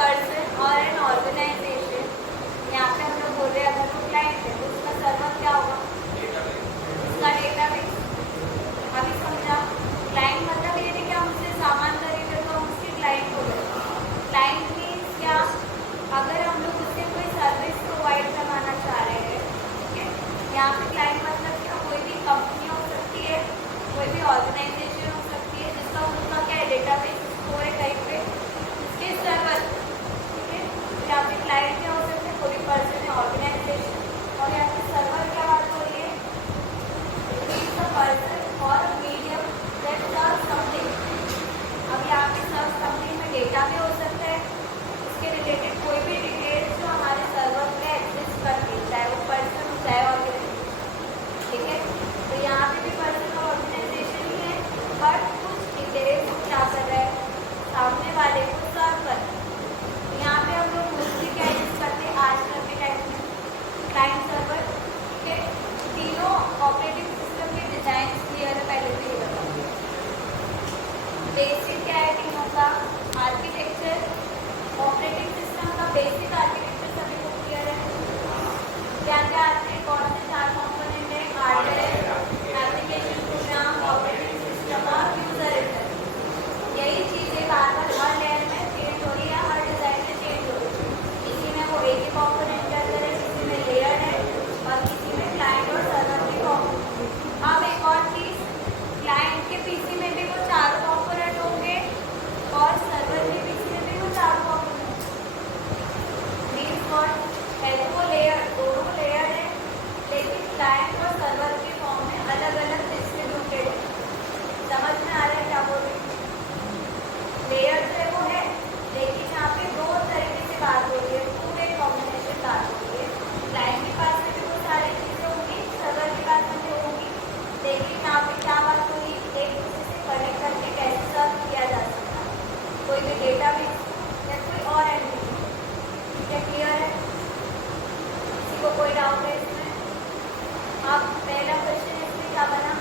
Person और N organisation, यहाँ पे हम लोग बोल रहे हैं अगर वो क्लाइंट है तो उसका सर्वर क्या होगा, उसका डेटाबेस। अभी समझा, क्लाइंट मतलब ये नहीं कि हम उससे सामान खरीदे तो हम उसके क्लाइंट हो गए। क्लाइंट मीन्स क्या, अगर हम लोग उससे कोई सर्विस प्रोवाइड करवाना चाह रहे हैं, ठीक है। यहाँ पे क्लाइंट मतलब क्या, कोई भी कंपनी हो सकती है, कोई भी ऑर्गेनाइजेशन हो सकती है जिसका उनका क्या है, डेटाबेस स्टोर है कहीं पे, उसके सर्वर, ठीक है। तो यहाँ पे क्लाइंट क्या हो सकते हैं, कोई भी पर्सन है, ऑर्गेनाइजेशन, और यहाँ पे सर्वर क्या बात हो रही है, पर्सन और मीडियम दैट सर्व समथिंग। अब यहाँ पे सर्व समथिंग में डेटा भी हो सकता है, उसके रिलेटेड कोई भी डिटेल्स जो हमारे सर्वर पे एक्सेस करती है, चाहे वो पर्सन हो चाहे ऑर्गेनाइजेशन, ठीक है। तो यहाँ पे भी पर्सन और ऑर्गेनाइजेशन ही है, बट कुछ डिटेल्स क्या कर रहा है, सामने वाले को सर्व कर रहा है। यहाँ पे हम लोग मोस्टली क्या यूज करते हैं आजकल के टाइम में, क्लाइंट सर्वर, ठीक है। तीनों ऑपरेटिंग सिस्टम के डिजाइन क्लियर है, पहले से ही बताऊँ। बेसिक क्या है तीनों का, आर्किटेक्चर, ऑपरेटिंग सिस्टम का बेसिक आर्किटेक्चर सभी को क्लियर है। क्या क्या आते हैं, कौन से 4 कंपोनेंट है, hardware, application, program, operating system और यूजर इंटरफेस। यही चीजें बार बार हर लेयर में चेंज हो रही है, हर डिजाइन में चेंज हो रही है। किसी में वो एक ही कंपोनेंट के अंदर है, किसी में लेयर है, और किसी में क्लाइंट और सर्वर की कंपोनेंट। अब एक और चीज, क्लाइंट के पीसी में भी वो 4 कंपोनेंट होंगे और सर्वर के पीसी में भी वो 4 कंपोनेंट। मीन्स व्हाट, है तो वो लेयर, दोनों लेयर है, लेकिन क्लाइंट और सर्वर के फॉर्म में अलग अलग डिस्ट्रीब्यूटेड है। समझ में आ रहा है क्या बोल रही हूँ? लेयर जो है वो है, लेकिन यहाँ पे दो तरीके से बात हो रही है, टू वे कॉम्बिनेशन बात हो रही है। क्लाइंट के पास में भी वो सारी चीज़ें होंगी, सर्वर के पास में भी होंगी, लेकिन यहाँ पे क्या बात होगी, एक दूसरे से कनेक्ट करके कैसे सर्व किया जा सकता है, कोई भी डेटाबेस या कोई और एंटिटी। क्या क्लियर है? किसी को कोई डाउट है इसमें? अब पहला क्वेश्चन इसमें क्या बना,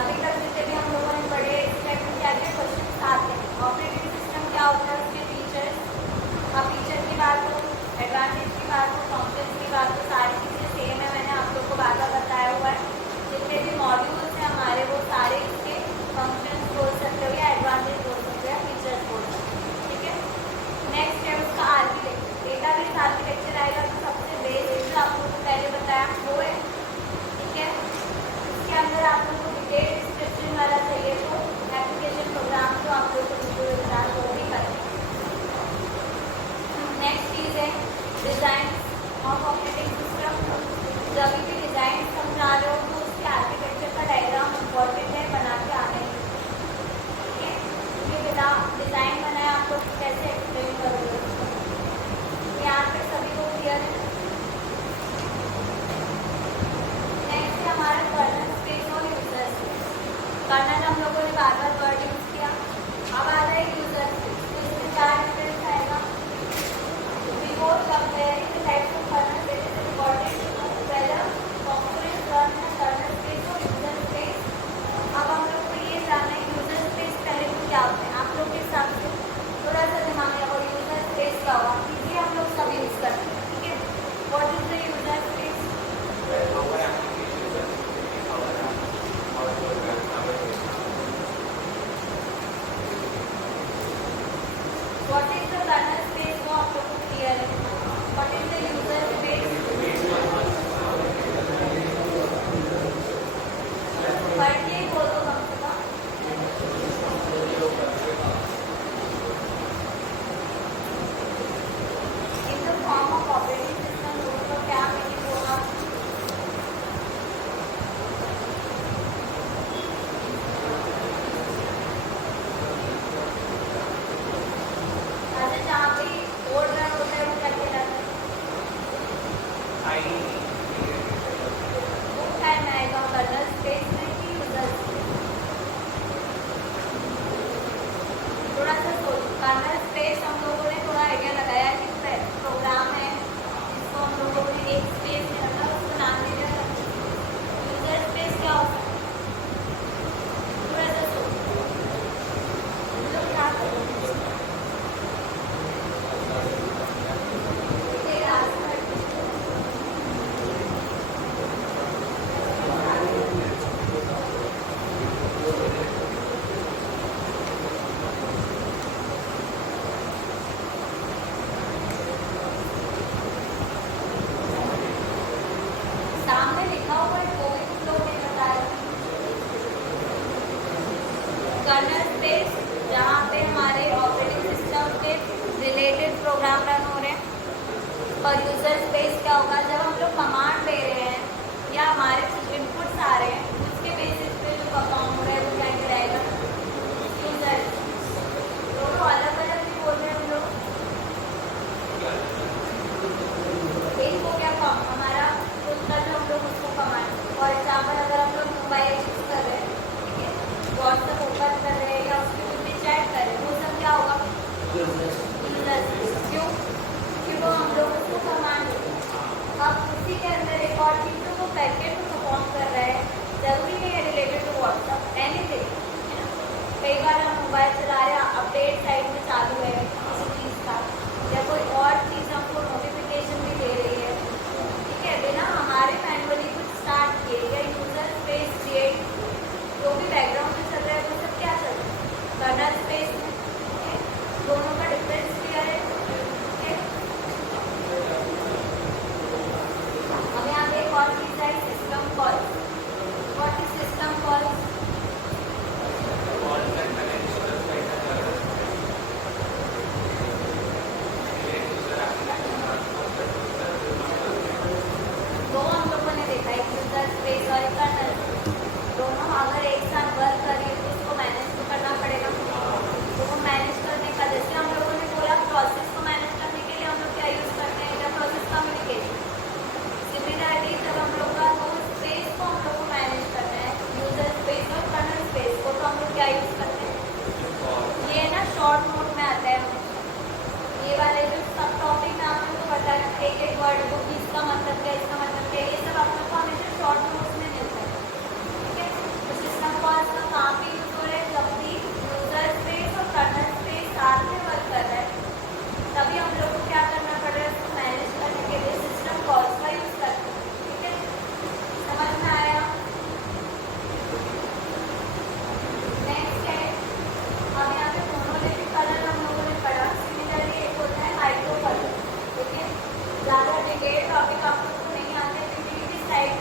अभी तक जितने भी हम लोगों ने पढ़े स्टेप में क्या क्या क्वेश्चन आते हैं, ऑपरेटिंग सिस्टम क्या होता है, उसके फीचर्स, अब फीचर की बात हो, एडवांटेज की बात हो, फंक्शंस की बात हो, सारी चीज़ें सेम है, मैंने आप लोग को बार बार बताया हुआ है। जितने भी मॉड्यूल्स हैं हमारे वो सारे इसके फंक्शंस बोल सकते हो या एडवांटेज बोल सकते हो या फीचर्स बोल सकते हो, ठीक है। नेक्स्ट है उसका आर्किटेक्चर, डेटाबेस आर्किटेक्चर आएगा, तो सबसे बेसिक जो आप लोगों को पहले बताया वो है, ठीक है। इसके अंदर आप लोगों को डिटेल डिस्क्रिप्शन वाला चाहिए तो एप्लीकेशन प्रोग्राम जो आप लोग को वो भी करें। नेक्स्ट चीज़ है डिज़ाइन ऑफ ऑपरेटिंग सिस्टम। जब भी डिज़ाइन समझा रहे हो तो उसके आर्किटेक्चर का डायग्राम इम्पॉर्टेंट है, बना के आने, ठीक है। ये बिना डिज़ाइन बनाया आप लोग कैसे एक्सप्लेन करोगे, यहाँ पे सभी को क्लियर है। नेक्स्ट है हमारा कर्नल स्पेस और यूजर स्पेस। कर्नल हम लोगों ने बार बार वर्ड यूज किया, अब आ रहा है यूजर स्पेस। तो इसमें क्या डिफरेंस आएगा, before comparing the types of kernel it is important to know whether components run in kernel space और यूजर स्पेस। अब हम लोग को ये जानना है यूजर स्पेस पहले तो क्या होता है, आप लोग के हिसाब से थोड़ा सा दिमाग लगाओ, यूजर स्पेस क्या होगा, इसी हम लोग सब यूज करते हैं, ठीक है। What is the user space? What is the kernel space? वो आप लोगों को क्लियर है। What is the user space? पढ़ के ही बोल दो कम से कम। In the form of operating system दोनों क्या मीनिंग होगा? अच्छा, जहाँ पे कोड रन होता है वो क्या कहलाता है? वो टाइम आएगा कर्नल स्पेस में कि यूजर स्पेस? थोड़ा सा सोचो, कर्नल स्पेस हम लोगों ने थोड़ा आइडिया लगाया कि प्रोग्राम है जिसको हम लोगों ने एक स्पेस में रखा, उसको नाम दे दिया। यूजर स्पेस क्या होता है, थोड़ा सा सोचो, मतलब क्या करोगे? और यूजर स्पेस क्या होगा, जब हम लोग कमांड दे रहे हैं या हमारे कुछ इनपुट्स आ रहे हैं, उसके बेसिस पे जो परफॉर्म हो रहा है वो क्या कराएगा, यूजर। दोनों अलग अलग भी बोल रहे हैं हम लोग। एक को क्या काम हमारा खुद का जो हम लोग उसको कमांड, फॉर एग्जाम्पल अगर हम लोग मोबाइल यूज कर रहे हैं, ठीक है, व्हाट्सएप ओपन कर रहे हैं या उसके में चैट कर रहे हैं, वो सब क्या होगा, यूजर। क्यों, क्योंकि वो हम लोग उसको कमांड देते हैं। अब उसी के अंदर एक और चीज़ जो वो पैकेट को परफॉर्म कर रहा है, जरूरी नहीं है रिलेटेड टू व्हाट्सएप, एनीथिंग, है ना। कई बार हम मोबाइल चला रहे हैं, अपडेट साइड में चालू है किसी चीज़ का, या कोई और चीज़ हमको नोटिफिकेशन भी दे रही है, ठीक है, बिना हमारे मैनुअली कुछ स्टार्ट किए या यूजर स्पेस क्रिएट जो भी बैकग्राउंड में चल रहा है वो सब क्या चल रहा है, कर्नल स्पेस में, ठीक है। दोनों का डिफरेंस क्लियर है, ठीक है। अब यहाँ पे एक और चीज़ है, system call. What is system call? दो हम लोगों ने देखा, एक यूजर स्पेस और एक कर्नल। दोनों अगर एक साथ वर्क करिए तो उसको मैनेज तो करना पड़ेगा। तो वो मैनेज करने का, जैसे हम लोगों ने बोला प्रोसेस को मैनेज करने के लिए हम लोग क्या यूज़ करते हैं, या प्रोसेस कम्युनिकेशन। सिमिलरली जब हम लोग का वो स्पेस को हम लोग को मैनेज करना है, यूजर स्पेस और कर्नल स्पेस को, तो हम लोग क्या यूज़ करते हैं, ये ना शॉर्ट नोट में आता है। ये वाले जो सब टॉपिक में आप लोग को बता रहे हैं, एक एक वर्ड को कि इसका मतलब क्या, इसका मतलब क्या, ये सब आप लोग को हमेशा शॉर्ट नोट्स में मिलता है, ठीक है। तो सिस्टम कॉल्स का कहाँ पे यूज हो रहा है, जब भी यूजर स्पेस और कर्नल स्पेस साथ में वर्क कर रहा है, तभी हम लोग को क्या करना पड़ रहा है, उसको मैनेज करने के लिए सिस्टम कॉल्स का यूज करते हैं, ठीक है। समझ में आया? नेक्स्ट है, अब यहाँ पे मोनोलिथिक कलर हम लोगों ने पढ़ा। सिमिलरली एक होता है हाइड्रो कलर, ठीक है। ज़्यादा डिटेल टॉपिक आप लोग को नहीं आते, पीपीटी की स्लाइड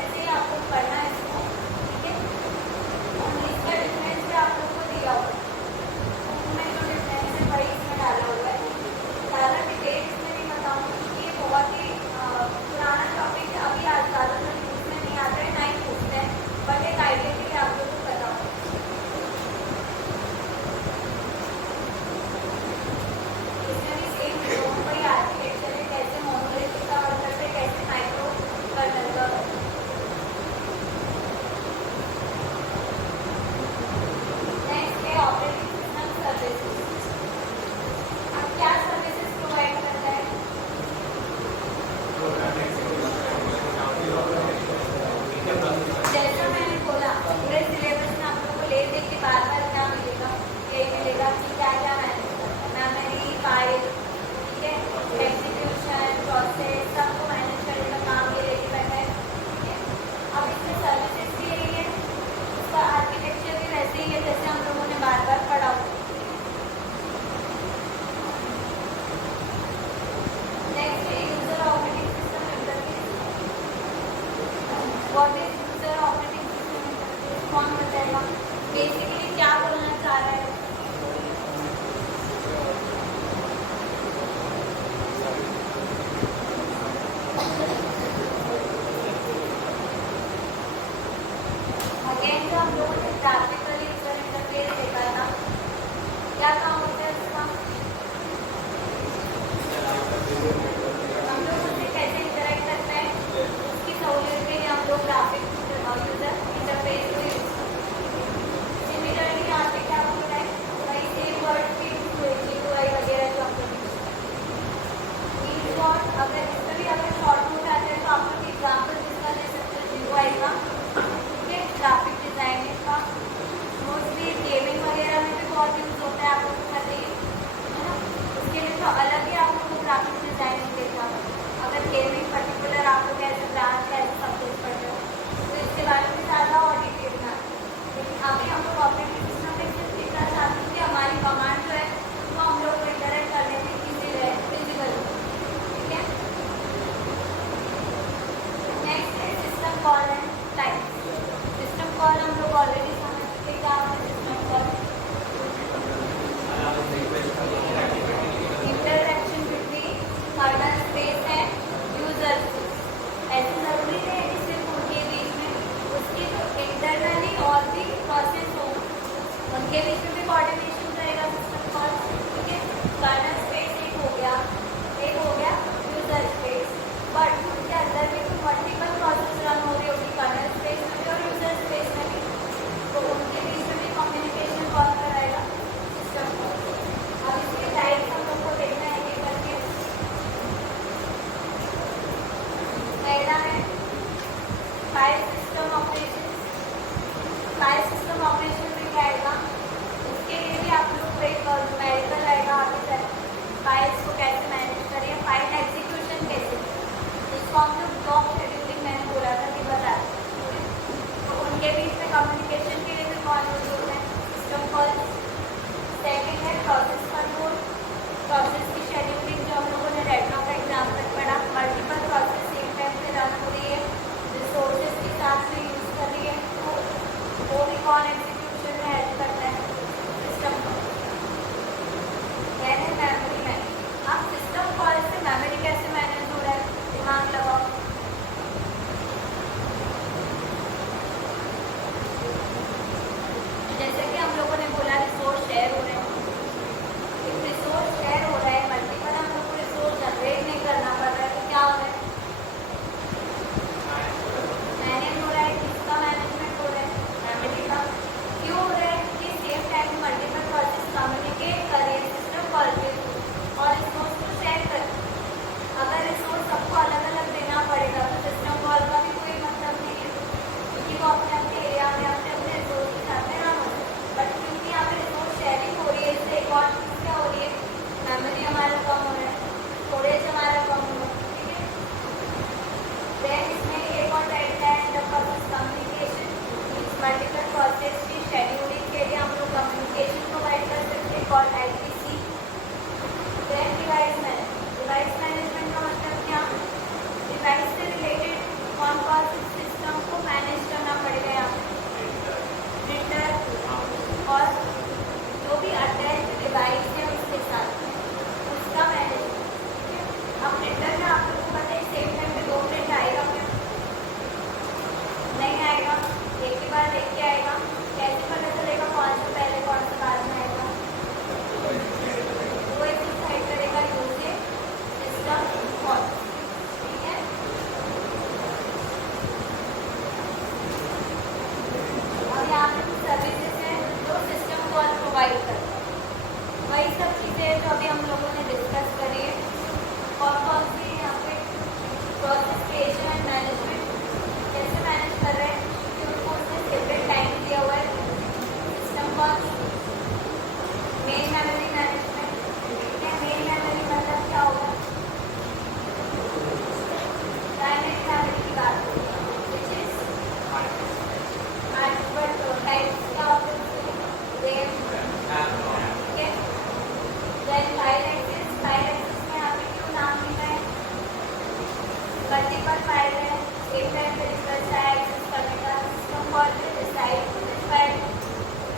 मल्टीपल फाइल है, एक टाइम पे रिक्वेस्ट आया एक्सेस करने का, सिस्टम कॉल पे decide this file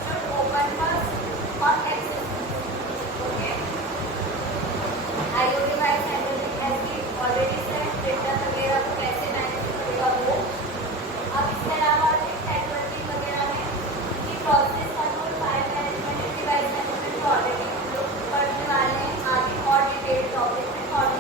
should open first और access. Okay, IO device handling as we already said, printer वगैरह को कैसे मैनेज करेगा वो। अब इसके अलावा नेटवर्किंग वगैरह में कि process control, file management, device management already हम लोग पढ़ने वाले हैं आगे और डिटेल टॉपिक में और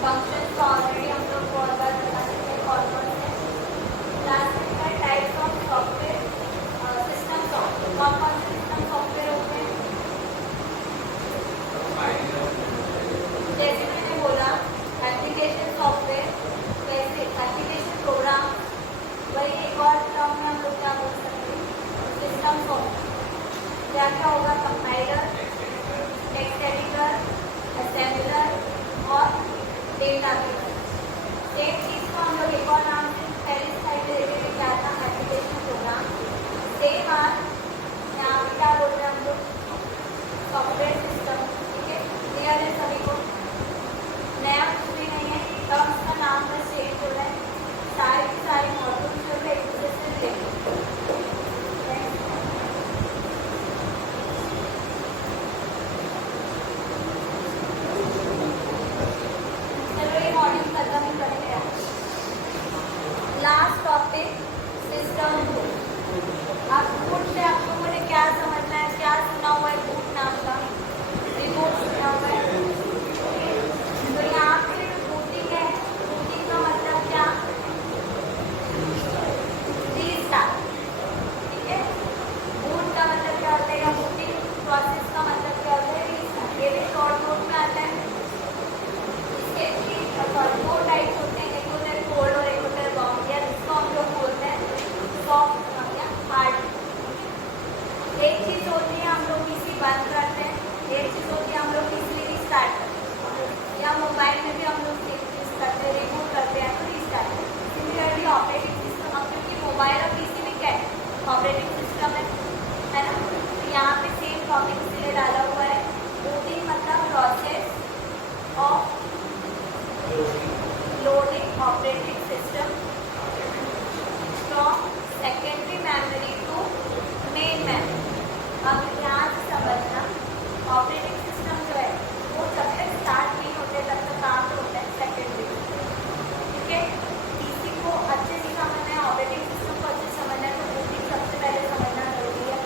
फंक्शन तो ऑलरेडी हम लोग बहुत बार बता चुके हैं कौन कौन से। लास्ट में है types of software, system software, कौन कौन से सिस्टम सॉफ्टवेयर होते हैं। जैसे मैंने बोला एप्लीकेशन सॉफ्टवेयर, वैसे एप्लीकेशन प्रोग्राम, वही एक और टर्म में हम लोग क्या बोल सकते हैं, सिस्टम सॉफ्टवेयर। क्या क्या होगा, कंपाइलर, टेक्स्ट एडिटर, असेंबलर और डेटाबेस। एक चीज को हम लोग एक और नाम से पहले स्लाइड में देखे थे, क्या था, एप्लीकेशन प्रोग्राम। सेम आज यहाँ पे क्या बोल रहे हैं हम लोग, सॉफ्टवेयर सिस्टम। ठीक है, क्लियर है सभी को, नया कुछ भी नहीं है, टर्म्स का नाम बस चेंज हो रहा है, सारे मॉड्यूल्स जो है एक दूसरे से related. Last topic system boot. अब बूट से आप लोगों ने क्या समझना है, क्या सुना हुआ है बूट नाम का, रिबूट सुना हुआ है। तो यहाँ पे बूटिंग है, बूटिंग का मतलब क्या, रीस्टार्ट। ठीक है, बूट का मतलब क्या होता है, बूटिंग प्रोसेस का मतलब क्या होता है, रीस्टार्ट। ये भी शॉर्ट नोट में आता है। इसके दो टाइप्स होते हैं, एक होता है कोल्ड और एक होता है वार्म, या जिसको हम लोग बोलते हैं सॉफ्ट या हार्ड। एक चीज होती है हम लोग पीसी बंद करते हैं, एक चीज होती है हम लोग पीसी रीस्टार्ट करते हैं, या मोबाइल में भी हम लोग चीज करते हैं, रिबूट करते हैं तो रीस्टार्ट करते हैं। सिमिलरली ऑपरेटिंग सिस्टम, अब क्योंकि मोबाइल और पीसी में क्या है, ऑपरेटिंग सिस्टम है ना, तो यहाँ पे सेम टॉपिक इसलिए डाला हुआ है। बूटिंग मतलब process of loading operating system from secondary memory to main memory। अब ध्यान से समझना, ऑपरेटिंग सिस्टम जो है वो जब तक स्टार्ट नहीं होते तब तक काम होता है सेकेंडरी। ठीक है, इसी को अच्छे से समझना है, ऑपरेटिंग सिस्टम को अच्छे से समझना है तो बूटिंग सबसे पहले समझना जरूरी है।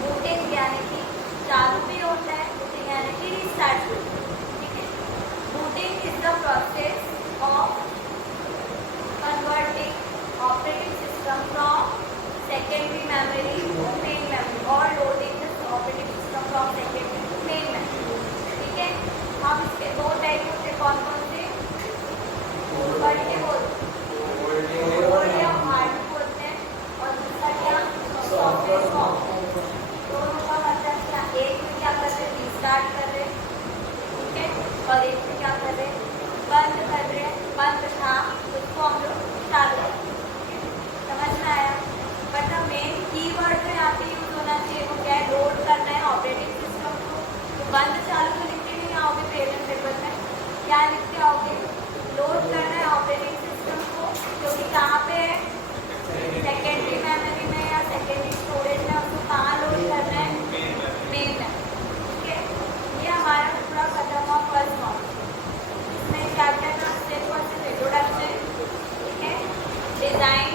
बूटिंग यानी कि चालू भी होता है, बूटिंग यानी कि रीस्टार्ट भी होता है। Booting is the process of converting operating system from secondary memory to main memory or loading the operating system from secondary to main memory। ठीक है, अब इसके दो टाइप होते हैं, कौन कौन से, ओल्ड के बोलते हैं, ओल्ड या हार्ड बोलते हैं, और दूसरा क्या, सॉफ्टवेयर सॉफ्ट। दोनों का मतलब क्या, एक में क्या करते हैं, रीस्टार्ट कर रहे हैं, और एक में क्या कर रहे हैं, बंद कर रहे हैं, बंद था उसको हम लोग चालू। समझ में आया, मतलब मेन कीवर्ड जो यहाँ पे यूज होना चाहिए वो क्या है, लोड करना है ऑपरेटिंग सिस्टम को। तो बंद चालू तो लिख के नहीं आओगे प्रेजेंट पेपर में, क्या लिख के आओगे, लोड करना है ऑपरेटिंग सिस्टम को, क्योंकि कहाँ पे है, सेकेंडरी मेमोरी में या सेकेंडरी स्टोरेज में, उसको कहाँ लोड करना है, मेन में। ठीक है, ये हमारा पूरा खत्म हुआ फर्स्ट मॉड्यूल। इसमें चैप्टर का सिर्फ और सिर्फ इंट्रोडक्शन, ठीक है, डिज़ाइन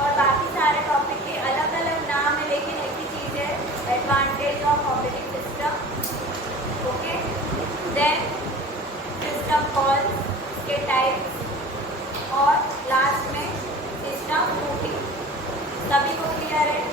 और बाकी सारे टॉपिक के अलग अलग नाम है, लेकिन एक ही चीज़ है, advantage of operating system. Okay, then system calls, इसके टाइप्स, और लास्ट में सिस्टम बूटिंग। सभी को क्लियर है।